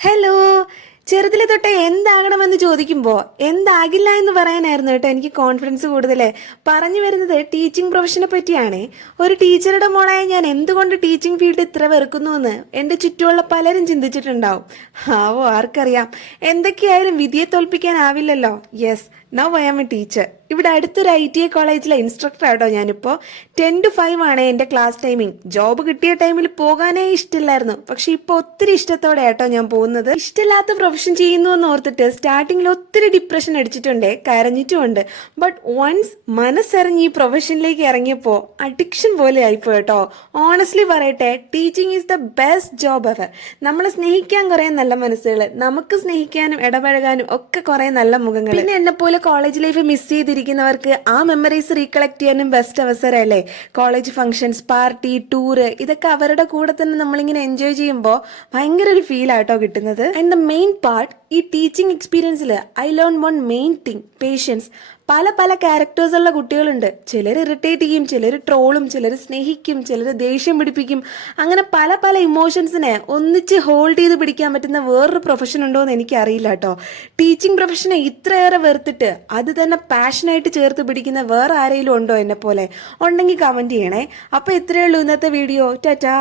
Hello. ചെറുതിലെ തൊട്ടേ എന്താകണമെന്ന് ചോദിക്കുമ്പോൾ എന്താകില്ല എന്ന് പറയാനായിരുന്നു കേട്ടോ എനിക്ക് കോൺഫിഡൻസ് കൂടുതലേ. പറഞ്ഞു വരുന്നത് ടീച്ചിങ് പ്രൊഫഷനെ പറ്റിയാണ്. ഒരു ടീച്ചറുടെ മോളായ ഞാൻ എന്തുകൊണ്ട് ടീച്ചിങ് ഫീൽഡ് ഇത്ര വെറുക്കുന്നു എന്ന് എൻ്റെ ചുറ്റുമുള്ള പലരും ചിന്തിച്ചിട്ടുണ്ടാവും. ആവോ ആർക്കറിയാം. എന്തൊക്കെയായാലും വിധിയെ തോൽപ്പിക്കാനാവില്ലല്ലോ. Yes, now I am a teacher. ഇവിടെ അടുത്തൊരു ITA കോളേജിലെ ഇൻസ്ട്രക്ടർ ആട്ടോ ഞാനിപ്പോൾ. 10 to 5 ആണ് എൻ്റെ ക്ലാസ് ടൈമിങ്. ജോബ് കിട്ടിയ ടൈമിൽ പോകാനേ ഇഷ്ടമില്ലായിരുന്നു, പക്ഷെ ഇപ്പോൾ ഒത്തിരി ഇഷ്ടത്തോടെ ആട്ടോ ഞാൻ പോകുന്നത്. ഇഷ്ടമില്ലാത്ത പ്രൊഫഷൻ ചെയ്യുന്നു എന്ന് ഓർത്തിട്ട് സ്റ്റാർട്ടിങ്ങിൽ ഒത്തിരി ഡിപ്രഷൻ അടിച്ചിട്ടുണ്ട്, കരഞ്ഞിട്ടുമുണ്ട്. ബട്ട് വൺസ് മനസ്സറിഞ്ഞ് ഈ പ്രൊഫഷനിലേക്ക് ഇറങ്ങിയപ്പോൾ അഡിക്ഷൻ പോലെ ആയിപ്പോ കേട്ടോ. ഓണസ്റ്റ്ലി പറയട്ടെ, teaching is the best job ever. നമ്മളെ സ്നേഹിക്കാൻ കുറേ നല്ല മനസ്സുകൾ, നമുക്ക് സ്നേഹിക്കാനും ഇടപഴകാനും ഒക്കെ കുറേ നല്ല മുഖങ്ങൾ. പിന്നെ എന്നെ പോലെ കോളേജ് ലൈഫ് മിസ് ചെയ്തിരിക്കുന്നവർക്ക് ആ മെമ്മറീസ് റീകളക്ട് ചെയ്യാനും ബെസ്റ്റ് അവസരമല്ലേ. കോളേജ് ഫംഗ്ഷൻസ്, പാർട്ടി, ടൂറ്, ഇതൊക്കെ അവരുടെ കൂടെ തന്നെ നമ്മളിങ്ങനെ എൻജോയ് ചെയ്യുമ്പോൾ ഭയങ്കര ഒരു ഫീൽ ആട്ടോ കിട്ടുന്നത്. ആൻഡ് ദ മെയിൻ പാർട്ട്, ഈ ടീച്ചിങ് എക്സ്പീരിയൻസിൽ I learn one main thing, patience. പല പല ക്യാരക്ടേഴ്സ് ഉള്ള കുട്ടികളുണ്ട്. ചിലർ ഇറിറ്റേറ്റ് ചെയ്യും, ചിലർ ട്രോളും, ചിലർ സ്നേഹിക്കും, ചിലർ ദേഷ്യം പിടിപ്പിക്കും. അങ്ങനെ പല പല ഇമോഷൻസിനെ ഒന്നിച്ച് ഹോൾഡ് ചെയ്ത് പിടിക്കാൻ പറ്റുന്ന വേറൊരു പ്രൊഫഷൻ ഉണ്ടോ എന്ന് എനിക്കറിയില്ല കേട്ടോ. ടീച്ചിങ് പ്രൊഫഷനെ ഇത്രയേറെ വെറുത്തിട്ട് അത് തന്നെ പാഷനായിട്ട് ചേർത്ത് പിടിക്കുന്ന വേറെ ആരെങ്കിലും ഉണ്ടോ എന്നെ പോലെ? ഉണ്ടെങ്കിൽ കമൻറ്റ് ചെയ്യണേ. അപ്പോൾ ഇത്രയേ ഉള്ളൂ ഇന്നത്തെ വീഡിയോ. ടാറ്റാ.